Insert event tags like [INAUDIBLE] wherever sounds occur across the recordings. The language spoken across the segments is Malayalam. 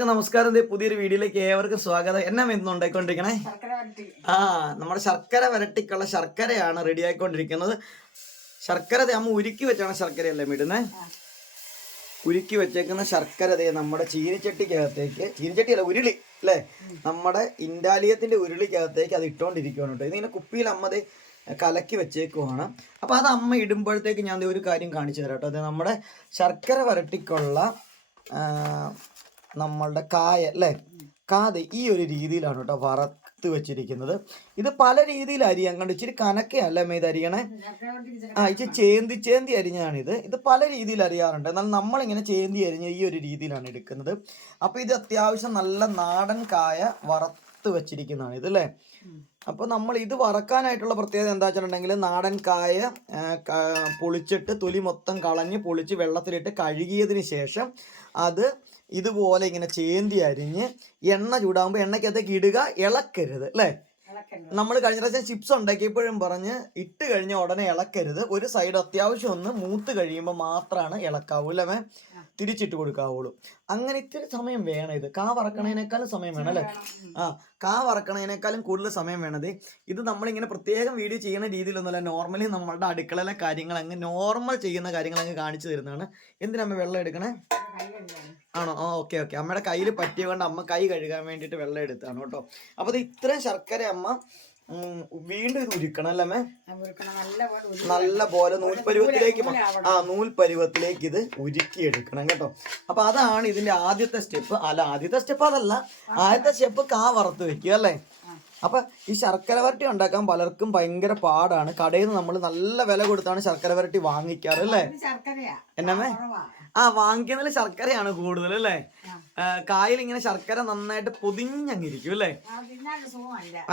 നമസ്കാരം പുതിയൊരു വീഡിയോയിലേക്ക് ഏവർക്കും സ്വാഗതം. എന്നാ ഇന്ന് ഉണ്ടായിക്കൊണ്ടിരിക്കണേ? ആ നമ്മുടെ ശർക്കര വരട്ടിക്കുള്ള ശർക്കരയാണ് റെഡി ആയിക്കൊണ്ടിരിക്കുന്നത്. ശർക്കര അമ്മ ഉരുക്കി വെച്ചാണ് ശർക്കരയല്ലേ ഇടുന്നത് ഉരുക്കി വെച്ചേക്കുന്ന ശർക്കര ദേ നമ്മുടെ ചീനിച്ചട്ടിക്കകത്തേക്ക് ചീനിച്ചട്ടി അല്ല ഉരുളി അല്ലേ? നമ്മുടെ ഇൻഡാലിയത്തിന്റെ ഉരുളിക്കകത്തേക്ക് അത് ഇട്ടുകൊണ്ടിരിക്കുകയാണ് കേട്ടോ. ഇതിങ്ങനെ കുപ്പിയിൽ അമ്മ ദേ കലക്കി വെച്ചേക്കുവാണ്. അപ്പോൾ അത് അമ്മ ഇടുമ്പോഴത്തേക്ക് ഞാൻ ഒരു കാര്യം കാണിച്ചു തരാം കേട്ടോ. അത് നമ്മുടെ ശർക്കര വരട്ടിക്കുള്ള നമ്മളുടെ കായ അല്ലേ? കാത് ഈ ഒരു രീതിയിലാണ് കേട്ടോ വറത്ത് വെച്ചിരിക്കുന്നത്. ഇത് പല രീതിയിൽ അരിയാൻ കണ്ട് ഇച്ചിരി കനക്കയല്ല ഇത് അരിയണേ ആ ഇച്ചിരി ചേന്തി ചേന്തി അരിഞ്ഞാണിത് ഇത് ഇത് പല രീതിയിൽ അറിയാറുണ്ട് എന്നാൽ നമ്മളിങ്ങനെ ചേന്തി അരിഞ്ഞ് ഈ ഒരു രീതിയിലാണ് എടുക്കുന്നത്. അപ്പോൾ ഇത് അത്യാവശ്യം നല്ല നാടൻ കായ വറത്ത് വെച്ചിരിക്കുന്നതാണ് ഇത് അല്ലേ? അപ്പോൾ നമ്മൾ ഇത് വറക്കാനായിട്ടുള്ള പ്രത്യേകത എന്താ വെച്ചിട്ടുണ്ടെങ്കിൽ നാടൻ കായ പൊളിച്ചിട്ട് തൊലി മൊത്തം കളഞ്ഞ് പൊളിച്ച് വെള്ളത്തിലിട്ട് കഴുകിയതിന് ശേഷം അത് ഇതുപോലെ ഇങ്ങനെ ചേന്തി അരിഞ്ഞ് എണ്ണ ചൂടാകുമ്പോൾ എണ്ണയ്ക്കകത്തേക്ക് ഇടുക ഇളക്കരുത് അല്ലേ? നമ്മൾ കഴിഞ്ഞ പ്രാവശ്യം ചിപ്സ് ഉണ്ടാക്കിയപ്പോഴും പറഞ്ഞ് ഇട്ട് കഴിഞ്ഞ ഉടനെ ഇളക്കരുത്. ഒരു സൈഡ് അത്യാവശ്യം ഒന്ന് മൂത്ത് കഴിയുമ്പോൾ മാത്രമാണ് ഇളക്കാവൂ അല്ലേ മേ തിരിച്ചിട്ട് കൊടുക്കാവുള്ളൂ. അങ്ങനെ ഇത്തിരി സമയം വേണം ഇത്. കാ വറക്കണതിനേക്കാളും സമയം വേണം അല്ലേ? ആ കാ വറക്കണതിനേക്കാളും കൂടുതൽ സമയം വേണത്. ഇത് നമ്മളിങ്ങനെ പ്രത്യേകം വീഡിയോ ചെയ്യുന്ന രീതിയിലൊന്നുമല്ല. നോർമലി നമ്മളുടെ അടുക്കളയിലെ കാര്യങ്ങൾ അങ്ങ് നോർമൽ ചെയ്യുന്ന കാര്യങ്ങൾ അങ്ങ് കാണിച്ചു തരുന്നതാണ്. എന്തിനാ വെള്ളം എടുക്കണേ. ആണോ? ആ ഓക്കെ ഓക്കെ. അമ്മയുടെ കയ്യിൽ പറ്റിയ കൊണ്ട് അമ്മ കൈ കഴുകാൻ വേണ്ടിയിട്ട് വെള്ളം എടുത്താണ് കേട്ടോ. അപ്പൊ ഇത് ഇത്രയും ശർക്കര അമ്മ വീണ്ടും ഇത് ഉരുക്കണം അല്ലേ അമ്മേ? നല്ല പോലെ ഉരുക്കി നല്ല പോലെ നൂൽ പരുവത്തിലേക്ക് നൂൽ ആവണം. ആ നൂൽപരുവത്തിലേക്ക് ഇത് ഉരുക്കി എടുക്കണം കേട്ടോ. അപ്പൊ അതാണ് ഇതിന്റെ ആദ്യത്തെ സ്റ്റെപ്പ്. അല്ല ആദ്യത്തെ സ്റ്റെപ്പ് അതല്ല. ആദ്യത്തെ സ്റ്റെപ്പ് കാ വറുത്ത് വെക്കുക അല്ലേ? അപ്പൊ ഈ ശർക്കര വരട്ടി ഉണ്ടാക്കാൻ പലർക്കും ഭയങ്കര പാടാണ്. കടയിൽ നിന്ന് നമ്മൾ നല്ല വില കൊടുത്താണ് ശർക്കര വരട്ടി വാങ്ങിക്കാറ് അല്ലേ? എന്നാമേ എന്നമ്മേ ആ വാങ്ങിക്കുന്നതിൽ ശർക്കരയാണ് കൂടുതൽ അല്ലേ. കായിൽ ഇങ്ങനെ ശർക്കര നന്നായിട്ട് പൊതിഞ്ഞങ്ങിരിക്കും അല്ലേ?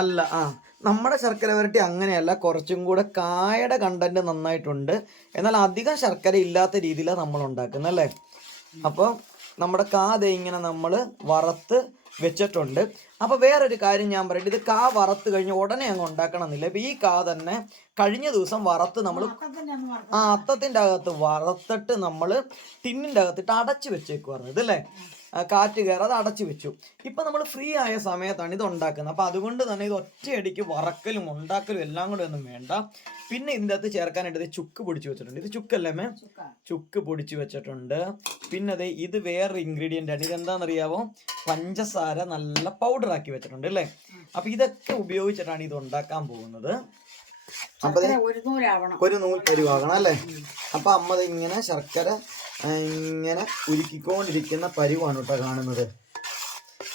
അല്ല ആ. നമ്മുടെ ശർക്കര വരട്ടി അങ്ങനെയല്ല കുറച്ചും കൂടെ കായയുടെ കണ്ടന്റ് നന്നായിട്ടുണ്ട്. എന്നാൽ അധികം ശർക്കര ഇല്ലാത്ത രീതിയിലാണ് നമ്മൾ ഉണ്ടാക്കുന്നത് അല്ലേ? അപ്പോൾ നമ്മുടെ കാ ദേ ഇങ്ങനെ നമ്മൾ വറുത്ത് വെച്ചിട്ടുണ്ട്. അപ്പോൾ വേറൊരു കാര്യം ഞാൻ പറയട്ടെ ഇത് കാ വറുത്ത് കഴിഞ്ഞ് ഉടനെ അങ്ങ് ഉണ്ടാക്കണമെന്നില്ല. അപ്പം ഈ കാ തന്നെ കഴിഞ്ഞ ദിവസം വറുത്ത് നമ്മൾ ആ അത്തത്തിന്റെ അകത്ത് വറുത്തിട്ട് നമ്മൾ ടിന്നിന്റെ അകത്തിട്ട് അടച്ചു വെച്ചേക്കുവായിരുന്നു ഇതല്ലേ? ആ, കയറി അത് അടച്ചു വെച്ചു. ഇപ്പം നമ്മൾ ഫ്രീ ആയ സമയത്താണ് ഇത് ഉണ്ടാക്കുന്നത്. അപ്പം അതുകൊണ്ട് തന്നെ ഇത് ഒറ്റയടിക്ക് വറക്കലും ഉണ്ടാക്കലും എല്ലാം കൂടെ ഒന്നും വേണ്ട. പിന്നെ ഇതിന്റെ അകത്ത് ചേർക്കാനായിട്ട് ഇത് ചുക്ക് പൊടിച്ച് വെച്ചിട്ടുണ്ട്. ഇത് ചുക്കല്ലേ മേ? ചുക്ക്. പൊടിച്ച് വെച്ചിട്ടുണ്ട്. പിന്നെ ദേ ഇത് വേറൊരു ഇൻഗ്രീഡിയന്റ് ആണ്. ഇതെന്താണെന്നറിയാവോ പഞ്ചസാര നല്ല പൗഡർ ആക്കി വെച്ചിട്ടുണ്ട് അല്ലേ? അപ്പം ഇതൊക്കെ ഉപയോഗിച്ചിട്ടാണ് ഇത് ഉണ്ടാക്കാൻ പോകുന്നത്. അപ്പം ഒരു നൂൽ പരിവാകണം അല്ലേ? അപ്പൊ അമ്മ ഇങ്ങനെ ശർക്കര ഇങ്ങനെ ഉരുക്കിക്കൊണ്ടിരിക്കുന്ന പരിവാണ് കേട്ടോ കാണുന്നത്.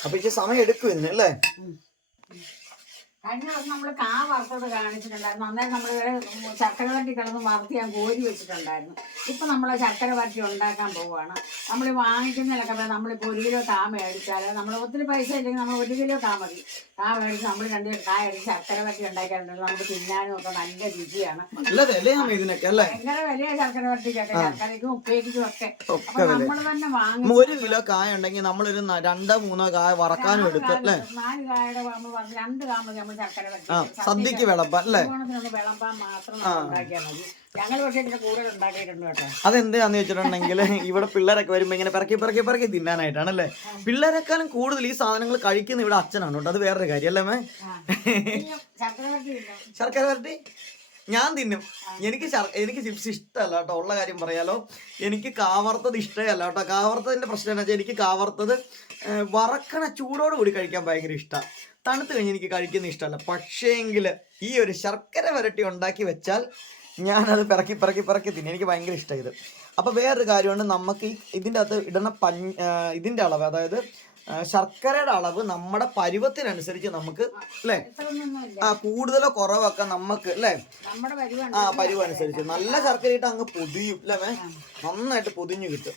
അപ്പൊ ഇച്ചിരി സമയം എടുക്കും ഇതിന് അല്ലേ? കഴിഞ്ഞ ദിവസം നമ്മൾ കാ വറുത്തത് കാണിച്ചിട്ടുണ്ടായിരുന്നു. അന്നേരം നമ്മൾ ശർക്കര വരട്ടി കിടന്ന് വറുത്ത് ഞാൻ കോരി വെച്ചിട്ടുണ്ടായിരുന്നു. ഇപ്പം നമ്മൾ ശർക്കര വരട്ടി ഉണ്ടാക്കാൻ പോവുകയാണ്. നമ്മൾ വാങ്ങിക്കുന്നതിലൊക്കെ നമ്മളിപ്പോൾ ഒരു കിലോ കാ മേടിച്ചാൽ നമ്മൾ ഒത്തിരി പൈസ ഇല്ലെങ്കിൽ നമ്മൾ ഒരു കിലോ കാ മതി. കാ മേടിച്ച് നമ്മൾ രണ്ട് കാ അടിച്ച് ശർക്കര വരട്ടി ഉണ്ടാക്കിയിട്ടുണ്ടെങ്കിൽ നമുക്ക് തിന്നാനും ഒക്കെ നല്ല രുചിയാണ്. ഭയങ്കര വലിയ ശർക്കര വരട്ടിക്കൊക്കെ. ശർക്കരയ്ക്കും ഉപ്പേരിക്കും ഒക്കെ. നമ്മൾ തന്നെ വാങ്ങി ഒരു കിലോ കായ ഉണ്ടെങ്കിൽ നമ്മളൊരു രണ്ടോ മൂന്നോ കായ വറക്കാനും എടുത്ത് അല്ലേ? നാല് കായുടെ നമ്മൾ രണ്ട് കാ മതി. നമ്മൾ ആ സദ്യക്ക് വിളമ്പ അല്ലേ? അതെന്താന്ന് വെച്ചിട്ടുണ്ടെങ്കിൽ [LAUGHS] ഇവിടെ പിള്ളേരൊക്കെ വരുമ്പോ ഇങ്ങനെ പിറക്കി പിറക്കി പിറക്കി തിന്നാനായിട്ടാണ് അല്ലേ? പിള്ളേരെക്കാളും കൂടുതൽ ഈ സാധനങ്ങൾ കഴിക്കുന്ന ഇവിടെ അച്ഛനാണ് കേട്ടോ. അത് വേറൊരു കാര്യം അല്ലേ മേ? ശർക്കര വരട്ടി ഞാൻ തിന്നും. എനിക്ക് എനിക്ക് ചിപ്സ് ഇഷ്ടമല്ല കേട്ടോ. ഉള്ള കാര്യം പറയാലോ. എനിക്ക് കാവർത്തത് ഇഷ്ടമല്ല കേട്ടോ. കാവർത്തതിന്റെ പ്രശ്നം എന്താ വെച്ചാൽ എനിക്ക് കാവർത്തത് വറക്കണ ചൂടോട് കൂടി കഴിക്കാൻ ഭയങ്കര ഇഷ്ടമാണ് തണുത്ത് കഴിഞ്ഞ് എനിക്ക് കഴിക്കുന്ന ഇഷ്ടമല്ല. പക്ഷേങ്കിൽ ഈ ഒരു ശർക്കര വരട്ടി ഉണ്ടാക്കി വെച്ചാൽ ഞാനത് പിറക്കി പിറക്കി പിറക്കി തിന്നെ. എനിക്ക് ഭയങ്കര ഇഷ്ടം ഇത്. അപ്പോൾ വേറൊരു കാര്യമാണ് നമുക്ക് ഈ ഇതിന്റെ അകത്ത് ഇടുന്ന പഞ്ഞ ഇതിന്റെ അളവ് അതായത് ശർക്കരയുടെ അളവ് നമ്മുടെ പരുവത്തിനനുസരിച്ച് നമുക്ക് അല്ലേ? ആ കൂടുതലോ കുറവൊക്കെ നമുക്ക് അല്ലേ? ആ പരുവനുസരിച്ച് നല്ല ശർക്കര ഇട്ട് അങ്ങ് പൊതിയും അല്ലേ നന്നായിട്ട് പൊതിഞ്ഞു കിട്ടും.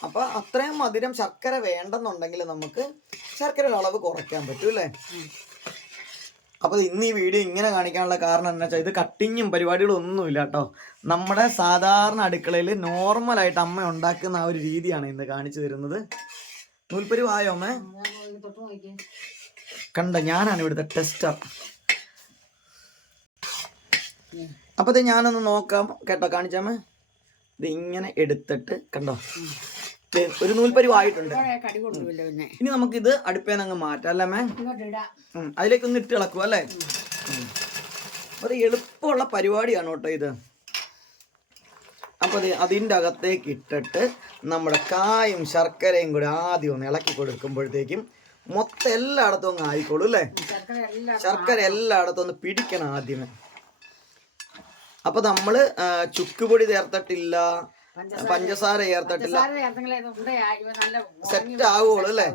അപ്പൊ അത്രയും മധുരം ശർക്കര വേണ്ടെന്നുണ്ടെങ്കിൽ നമുക്ക് ശർക്കരയുടെ അളവ് കുറയ്ക്കാൻ പറ്റും അല്ലേ? അപ്പൊ ഇന്ന് ഈ വീഡിയോ ഇങ്ങനെ കാണിക്കാനുള്ള കാരണം എന്താ വെച്ചാൽ ഇത് കട്ടിങ്ങും പരിപാടികളും ഒന്നുമില്ല കേട്ടോ. നമ്മുടെ സാധാരണ അടുക്കളയിൽ നോർമലായിട്ട് അമ്മ ഉണ്ടാക്കുന്ന ആ ഒരു രീതിയാണ് ഇന്ന് കാണിച്ചു തരുന്നത്. നൂൽപ്പരിവ് ആയോ അമ്മേ? കണ്ട ഞാനാണ് ഇവിടുത്തെ ടെസ്റ്റർ അപ്പത്തെ ഞാനൊന്ന് നോക്കാം. കേട്ടോ കാണിച്ചാമേ ഇത് ഇങ്ങനെ എടുത്തിട്ട് കണ്ടോ? ഒരു നൂൽപ്പരിവായിട്ടുണ്ട് ആയിട്ടുണ്ട് ഇനി നമുക്കിത് അടുപ്പേന്ന് അങ്ങ് മാറ്റാം അല്ലേ മേ? അതിലേക്ക് ഒന്ന് ഇട്ട് ഇളക്കും അല്ലേ? അത് എളുപ്പമുള്ള പരിപാടിയാണ് കേട്ടോ ഇത്. അപ്പൊ അത് അതിന്റെ അകത്തേക്ക് ഇട്ടിട്ട് നമ്മുടെ കായും ശർക്കരയും കൂടി ആദ്യം ഒന്ന് ഇളക്കി കൊടുക്കുമ്പോഴത്തേക്കും മൊത്തം എല്ലായിടത്തും അങ്ങ് ആയിക്കോളൂ അല്ലേ? ശർക്കര എല്ലാം ശർക്കര എല്ലായിടത്തും ഒന്ന് പിടിക്കണം ആദ്യമേ. അപ്പൊ നമ്മൾ ആ, ചുക്കുപൊടി ചേർത്തിട്ടില്ല പഞ്ചസാര ചേർത്തിട്ടില്ല. സെറ്റ് ആവുള്ളൂ അല്ലേ?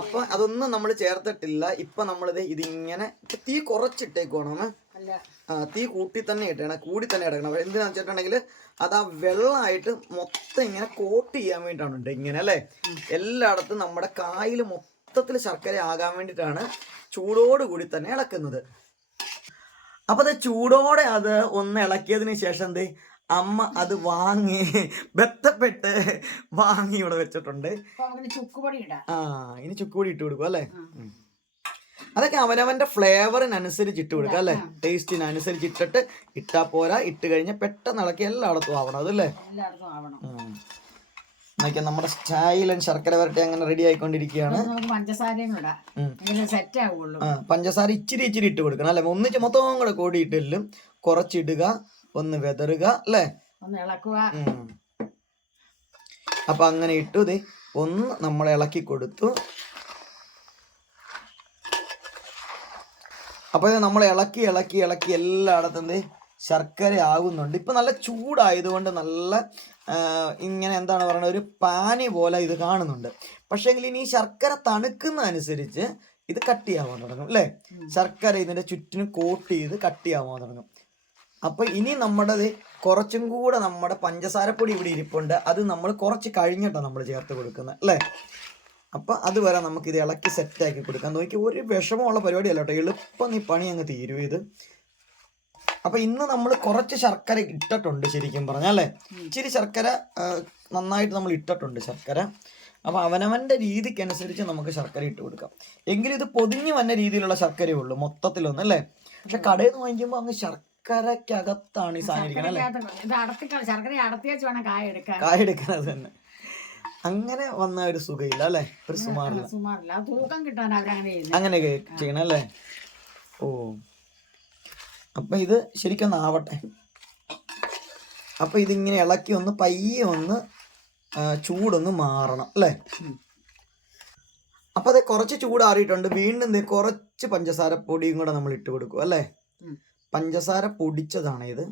അപ്പൊ അതൊന്നും നമ്മൾ ചേർത്തിട്ടില്ല. ഇപ്പൊ നമ്മളിത് ഇതിങ്ങനെ തീ കുറച്ചിട്ടേക്കോണം ആ തീ കൂട്ടി തന്നെ ഇട്ടണം കൂടി തന്നെ ഇടക്കണം എന്തിനാന്ന് വെച്ചിട്ടുണ്ടെങ്കിൽ അത് ആ വെള്ളമായിട്ട് മൊത്തം ഇങ്ങനെ കോട്ട് ചെയ്യാൻ വേണ്ടിയിട്ടാണ് ഉണ്ട് ഇങ്ങനെ അല്ലേ? എല്ലായിടത്തും നമ്മുടെ കായിൽ മൊത്തത്തിൽ ശർക്കര ആകാൻ വേണ്ടിയിട്ടാണ് ചൂടോട് കൂടി തന്നെ ഇളക്കുന്നത്. അപ്പൊ അത് ചൂടോടെ അത് ഒന്ന് ഇളക്കിയതിന് ശേഷം എന്തേ? അമ്മ അത് വാങ്ങി ബന്ധപ്പെട്ട് വാങ്ങി ഇവിടെ വെച്ചിട്ടുണ്ട്. ആ ഇനി ചുക്കുപൊടി ഇട്ട് കൊടുക്കും അല്ലേ? അതൊക്കെ അവനവന്റെ ഫ്ലേവറിനനുസരിച്ച് ഇട്ട് കൊടുക്കുക അല്ലേ? ടേസ്റ്റിനനുസരിച്ച് ഇട്ടിട്ട് ഇട്ടാ പോരാ. ഇട്ട് കഴിഞ്ഞാൽ പെട്ടെന്ന് ഇളക്കി എല്ലായിടത്തും ആവണം അതല്ലേ? എന്നൊക്കെ നമ്മുടെ സ്റ്റൈലൻ ശർക്കര വരട്ടി അങ്ങനെ റെഡി ആയിക്കൊണ്ടിരിക്കുകയാണ്. പഞ്ചസാര ഇച്ചിരി ഇച്ചിരി ഇട്ട് കൊടുക്കണം അല്ലെ? ഒന്നിച്ച് മൊത്തവും കൂടെ കൂടി ഇട്ടില്ലും കുറച്ചിടുക. ഒന്ന് വെതറുക അല്ലേ? ഒന്ന് ഇളക്കുക. അപ്പൊ അങ്ങനെ ഇട്ടു ഇത് ഒന്ന് നമ്മൾ ഇളക്കി കൊടുത്തു. അപ്പൊ ഇത് നമ്മൾ ഇളക്കി ഇളക്കി ഇളക്കി എല്ലായിടത്തും എന്ത് ശർക്കര ആകുന്നുണ്ട് ഇപ്പൊ നല്ല ചൂടായതുകൊണ്ട് നല്ല ഇങ്ങനെ എന്താണ് പറയുന്നത് ഒരു പാനി പോലെ ഇത് കാണുന്നുണ്ട്. പക്ഷേങ്കിൽ ഇനി ശർക്കര തണുക്കുന്ന അനുസരിച്ച് ഇത് കട്ടിയാവാൻ തുടങ്ങും അല്ലേ? ശർക്കര ഇതിന്റെ ചുറ്റിനും കോട്ട് ചെയ്ത് കട്ടിയാവാൻ തുടങ്ങും. അപ്പൊ ഇനി നമ്മുടെ കുറച്ചും കൂടെ നമ്മുടെ പഞ്ചസാരപ്പൊടി ഇവിടെ ഇരിപ്പുണ്ട്. അത് നമ്മൾ കുറച്ച് കഴിഞ്ഞിട്ടാണ് നമ്മൾ ചേർത്ത് കൊടുക്കുന്നത് അല്ലേ? അപ്പൊ അതുവരെ നമുക്ക് ഇത് ഇളക്കി സെറ്റ് ആക്കി കൊടുക്കാം. നോക്കി ഒരു വിഷമമുള്ള പരിപാടിയല്ല കേട്ടോ. എളുപ്പം ഈ പണി അങ്ങ് തീരും ഇത്. അപ്പൊ ഇന്ന് നമ്മൾ കുറച്ച് ശർക്കര ഇട്ടിട്ടുണ്ട് ശരിക്കും പറഞ്ഞാൽ പറഞ്ഞല്ലേ ഇച്ചിരി ശർക്കര നന്നായിട്ട് നമ്മൾ ഇട്ടിട്ടുണ്ട് ശർക്കര. അപ്പൊ അവനവന്റെ രീതിക്കനുസരിച്ച് നമുക്ക് ശർക്കര ഇട്ട് കൊടുക്കാം. എങ്കിലും ഇത് പൊതിഞ്ഞു വന്ന രീതിയിലുള്ള ശർക്കരയേ ഉള്ളൂ മൊത്തത്തിലൊന്നും അല്ലേ? പക്ഷെ കടയിൽ നിന്ന് വാങ്ങിക്കുമ്പോൾ അങ്ങ് ശർക്കരക്കകത്താണ് ഈ സാധനം ഇരിക്കുന്നത് അല്ലേ? ശർക്കരക്കകത്ത് ഇത് അടത്തി ശർക്കര അടത്തി വെച്ച് വേണം കായ എടുക്കാൻ. കായെടുക്കുന്നത് തന്നെ. അങ്ങനെ വന്ന ഒരു സുഖമില്ല അല്ലേ? ഒരു സുമാറില്ല. സുമാറില്ല. ആ തൂക്കം കിട്ടാൻ അവരങ്ങനെ അങ്ങനെ ചെയ്യണം അല്ലേ? ഓ. അപ്പൊ ഇത് ശരിക്കൊന്ന് ആവട്ടെ. അപ്പൊ ഇതിങ്ങനെ ഇളക്കി ഒന്ന് പയ്യെ ഒന്ന് ചൂടൊന്ന് മാറണം അല്ലേ? അപ്പൊ അത് കുറച്ച് ചൂടാറിയിട്ടുണ്ട് വീണ്ടും കുറച്ച് പഞ്ചസാര പൊടിയും കൂടെ നമ്മൾ ഇട്ട് കൊടുക്കും അല്ലേ. പഞ്ചസാര പൊടിച്ചതാണ് ഇത്.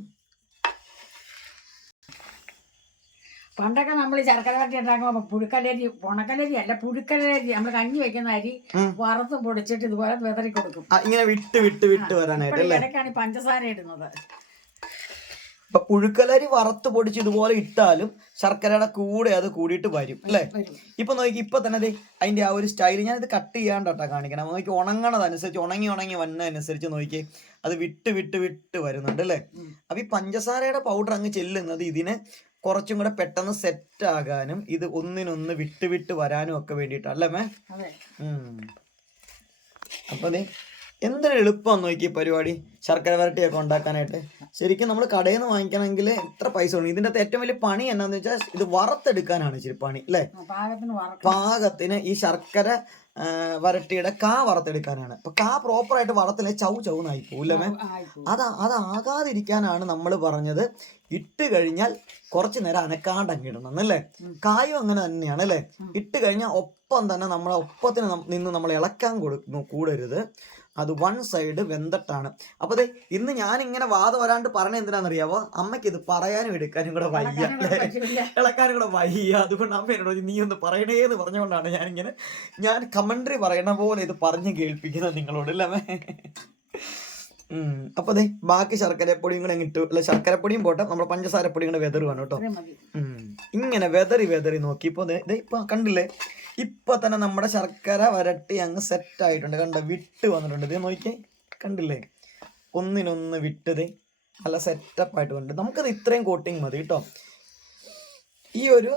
പണ്ടൊക്കെ നമ്മൾ ചർക്കര വരട്ടി ഉണ്ടാക്കുമ്പോൾ പുഴുക്കലരി പുണക്കലരി അല്ല പുഴുക്കലരി. നമ്മൾ കഞ്ഞി വെക്കുന്ന അരി. വറുത്ത് പൊടിച്ചിട്ട് ഇതുപോലെ വെതറി കൊടുക്കും ഇങ്ങനെ വിട്ട് വിട്ട് വിട്ട് വരാനായിട്ട് ഇപ്പോൾ അല്ലേ? ഇടയ്ക്കാണ് പഞ്ചസാര ഇടുന്നത്. ഇപ്പൊ പുഴുക്കലരി വറുത്ത് പൊടിച്ച് ഇതുപോലെ ഇട്ടാലും ശർക്കരയുടെ കൂടെ അത് കൂടിയിട്ട് വരും അല്ലേ? ഇപ്പൊ നോക്കി ഇപ്പൊ തന്നെ അതിന്റെ ആ ഒരു സ്റ്റൈൽ ഞാൻ ഇത് കട്ട് ചെയ്യാണ്ടാട്ടാ കാണിക്കണം. നോക്കി ഉണങ്ങണതനുസരിച്ച് ഉണങ്ങി ഉണങ്ങി വന്നതനുസരിച്ച് നോക്കി അത് വിട്ട് വിട്ട് വിട്ട് വരുന്നുണ്ട് അല്ലേ? അപ്പൊ ഈ പഞ്ചസാരയുടെ പൗഡർ അങ്ങ് ചെല്ലുന്നത് ഇതിനെ കുറച്ചും കൂടെ പെട്ടെന്ന് സെറ്റ് ആകാനും ഇത് ഒന്നിനൊന്ന് വിട്ട് വിട്ട് വരാനും ഒക്കെ വേണ്ടിയിട്ടല്ലേ മേ? അതെ. ഉം. അപ്പൊ എന്തൊരു എളുപ്പമാണ് നോക്കി പരിപാടി. ശർക്കര വരട്ടിയൊക്കെ ഉണ്ടാക്കാനായിട്ട്. ശരിക്കും നമ്മൾ കടയിൽ നിന്ന് വാങ്ങിക്കണമെങ്കിൽ എത്ര പൈസ ഉണ്ട് ഇതിന്റെ അകത്ത് ഏറ്റവും വലിയ പണി എന്നാന്ന് വെച്ചാൽ ഇത് വറുത്തെടുക്കാനാണ് ഇച്ചിരി പണി അല്ലേ? പാകത്തിന് ഈ ശർക്കര വരട്ടിയുടെ കാ വറുത്തെടുക്കാനാണ്. അപ്പൊ കാ പ്രോപ്പറായിട്ട് വറുത്തില്ലേ ചൗ ചൗന്നായി പോലെ അത് അതാകാതിരിക്കാനാണ് നമ്മൾ പറഞ്ഞത്. ഇട്ട് കഴിഞ്ഞാൽ കുറച്ച് നേരം അനക്കാണ്ട് അങ്ങിടണം എന്നല്ലേ. കായും അങ്ങനെ തന്നെയാണ് അല്ലേ. ഇട്ട് കഴിഞ്ഞാൽ ഒപ്പം തന്നെ നമ്മളെ ഒപ്പത്തിന് നിന്ന് നമ്മൾ ഇളക്കാൻ കൊടുക്കുന്നു കൂടരുത്. അത് വൺ സൈഡ് വെന്തട്ടാണ്. അപ്പൊ അതെ ഇന്ന് ഞാൻ ഇങ്ങനെ വാദം വരാണ്ട് പറഞ്ഞ എന്തിനാണെന്നറിയാവോ? അമ്മയ്ക്ക് ഇത് പറയാനും എടുക്കാനും കൂടെ വയ്യ. ഇളക്കാനും കൂടെ വയ്യ. അതുകൊണ്ട് അമ്മ എന്നോട് നീ ഒന്ന് പറയണേ എന്ന് പറഞ്ഞുകൊണ്ടാണ് ഞാനിങ്ങനെ ഞാൻ കമന്ററി പറയണ പോലെ ഇത് പറഞ്ഞ് കേൾപ്പിക്കുന്നത് നിങ്ങളോട് അല്ലേ അപ്പൊ അതെ ബാക്കി ശർക്കരപ്പൊടിയും കൂടെ അങ്ങ് ഇട്ടു അല്ല ശർക്കരപ്പൊടിയും പോട്ടെ നമ്മുടെ പഞ്ചസാരപ്പൊടിയും കൂടെ വെതറുവാണ് കേട്ടോ. ഇങ്ങനെ വെതറി വെതറി നോക്കി. ഇപ്പൊ ഇപ്പൊ കണ്ടില്ലേ? ഇപ്പൊ തന്നെ നമ്മുടെ ശർക്കര വരട്ടി അങ്ങ് സെറ്റ് ആയിട്ടുണ്ട്. കണ്ട വിട്ട് വന്നിട്ടുണ്ട്. ഇത് നോക്കിയേ കണ്ടില്ലേ? ഒന്നിനൊന്ന് വിട്ടത് നല്ല സെറ്റപ്പ് ആയിട്ട് വന്നിട്ടുണ്ട്. നമുക്കത് ഇത്രയും കോട്ടിങ് മതി കേട്ടോ. ഈ ഒരു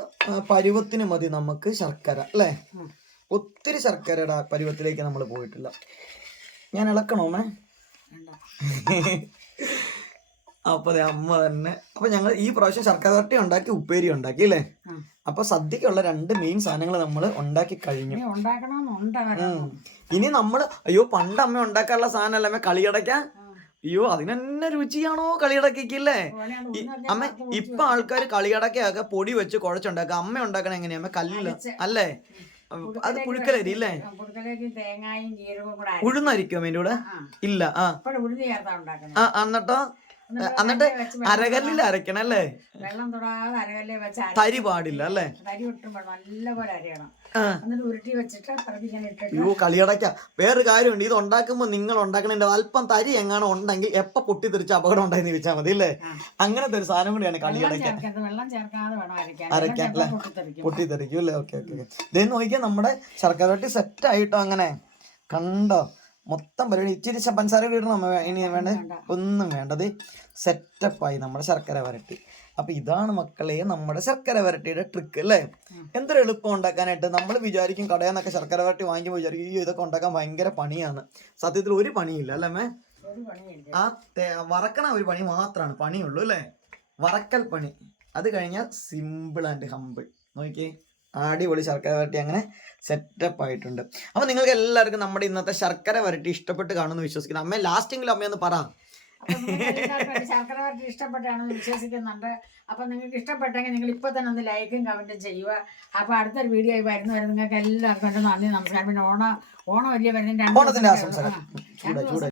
പരുവത്തിന് മതി നമുക്ക് ശർക്കര അല്ലേ? ഒത്തിരി ശർക്കരയുടെ പരുവത്തിലേക്ക് നമ്മൾ പോയിട്ടില്ല. ഞാൻ ഇളക്കണോ മേ. അപ്പൊ അതെ അമ്മ തന്നെ. അപ്പൊ ഞങ്ങൾ ഈ പ്രാവശ്യം ശർക്കര തട്ടി ഉണ്ടാക്കി ഉപ്പേരി ഉണ്ടാക്കി അല്ലേ. അപ്പൊ സദ്യക്കുള്ള രണ്ട് മെയിൻ സാധനങ്ങൾ നമ്മൾ ഉണ്ടാക്കി കഴിഞ്ഞു. ഇനി നമ്മൾ അയ്യോ പണ്ട് അമ്മ ഉണ്ടാക്കാനുള്ള സാധനമല്ല അമ്മ കളിയടയ്ക്ക അയ്യോ അതിനെന്നെ രുചിയാണോ കളിയടക്കല്ലേ അമ്മ ഇപ്പൊ ആൾക്കാർ കളിയടക്കയൊക്കെ പൊടി വെച്ച് കുഴച്ചുണ്ടാക്കുക. അമ്മ ഉണ്ടാക്കണ എങ്ങനെയാ? അമ്മ കല്ലില്ല അല്ലേ? അത് പുഴുക്കലരി ഇല്ലേ? പുഴുക്കലേക്ക് തേങ്ങായും ജീരകവും കൂടെ ഉഴുന്നായിരിക്കും അതിന്റെ കൂടെ? ഇല്ല ആ. ഉഴുന്ന് ചേർത്താ ഉണ്ടാക്കുന്നത്. ആ എന്നിട്ടോ? എന്നിട്ട് അരകല്ലിൽ അരക്കണം അല്ലേ? വെള്ളം തൊടാതെ അരകല്ലേ വെച്ച് തരി പാടില്ല അല്ലേ? തരി വിട്ടുമ്പോൾ നല്ലപോലെ അരയണം. എന്നിട്ട് ഉരുട്ടി വെച്ചിട്ട് അതിങ്ങനെ ഇട്ടിട്ട് അയ്യോ കളിയടക്ക വേറൊരു കാര്യമുണ്ട്. ഇത് ഉണ്ടാക്കുമ്പോൾ നിങ്ങൾ ഉണ്ടാക്കണതിന്റെ അല്പം തരി എങ്ങാണോ ഉണ്ടെങ്കിൽ എപ്പ പൊട്ടിത്തെറിച്ച് അപകടം ഉണ്ടായെന്ന് ചോദിച്ചാൽ മതി അല്ലേ? അങ്ങനത്തെ ഒരു സാധനം കൂടിയാണ് ചേർക്കരുത്. വെള്ളം ചേർക്കാതെ വേണം അരയ്ക്കാൻ. അരയ്ക്കാൻ വെള്ളം പൊട്ടിത്തെറിക്കും. പൊട്ടിത്തെറിക്കും അല്ലേ? ഓക്കെ ഓക്കെ ഇതേ നോക്കിയാൽ നമ്മുടെ ശർക്കര സെറ്റ് ആയിട്ടോ അങ്ങനെ? കണ്ടോ? മൊത്തം പരിപാടി. ഇച്ചിരി പഞ്ചസാര ഇടണം. ഇനി വേണ്ടേ. ഒന്നും വേണ്ടത് സെറ്റപ്പായി നമ്മുടെ ശർക്കര വരട്ടി. അപ്പൊ ഇതാണ് മക്കളെ നമ്മുടെ ശർക്കര വരട്ടിയുടെ ട്രിക്ക് അല്ലേ. എന്തൊരു എളുപ്പം ഉണ്ടാക്കാനായിട്ട്. നമ്മൾ വിചാരിക്കും കടയിൽ നിന്നൊക്കെ ശർക്കര വരട്ടി വാങ്ങിക്കുമ്പോൾ വിചാരിക്കും "അയ്യോ, ഇതൊക്കെ ഉണ്ടാക്കാൻ ഭയങ്കര പണിയാണ്. സത്യത്തിൽ ഒരു പണിയില്ല അല്ലേ മേ ആ വറക്കണ ഒരു പണി മാത്രമാണ് പണിയുള്ളൂ അല്ലേ? വറക്കൽ പണി. അത് കഴിഞ്ഞാൽ സിമ്പിൾ ആൻഡ് ഹമ്പിൾ നോക്കിയേ. അടിപൊളി ശർക്കര വരട്ടി അങ്ങനെ സെറ്റപ്പ് ആയിട്ടുണ്ട്. അപ്പോൾ നിങ്ങൾക്ക് എല്ലാവർക്കും നമ്മുടെ ഇന്നത്തെ ശർക്കര വരട്ടി ഇഷ്ടപ്പെട്ട് കാണുമെന്ന് വിശ്വസിക്കുന്നു. അമ്മ ലാസ്റ്റിംഗിൽ അമ്മയൊന്ന് പറ. ശർക്കര വരട്ടി ഇഷ്ടപ്പെട്ടാണെന്ന് വിശ്വസിക്കുന്നുണ്ട്. അപ്പൊ നിങ്ങൾക്ക് ഇഷ്ടപ്പെട്ടെങ്കിൽ നിങ്ങൾ ഇപ്പോൾ തന്നെ ഒന്ന് ലൈക്കും കമന്റും ചെയ്യുക. അപ്പോൾ അടുത്തൊരു വീഡിയോ ആയി വരുന്നവരെ നിങ്ങൾക്ക് എല്ലാവർക്കും നന്ദി നമസ്കാരം. പിന്നെ ഓണ ഓണം വലിയ വരുന്ന രണ്ട്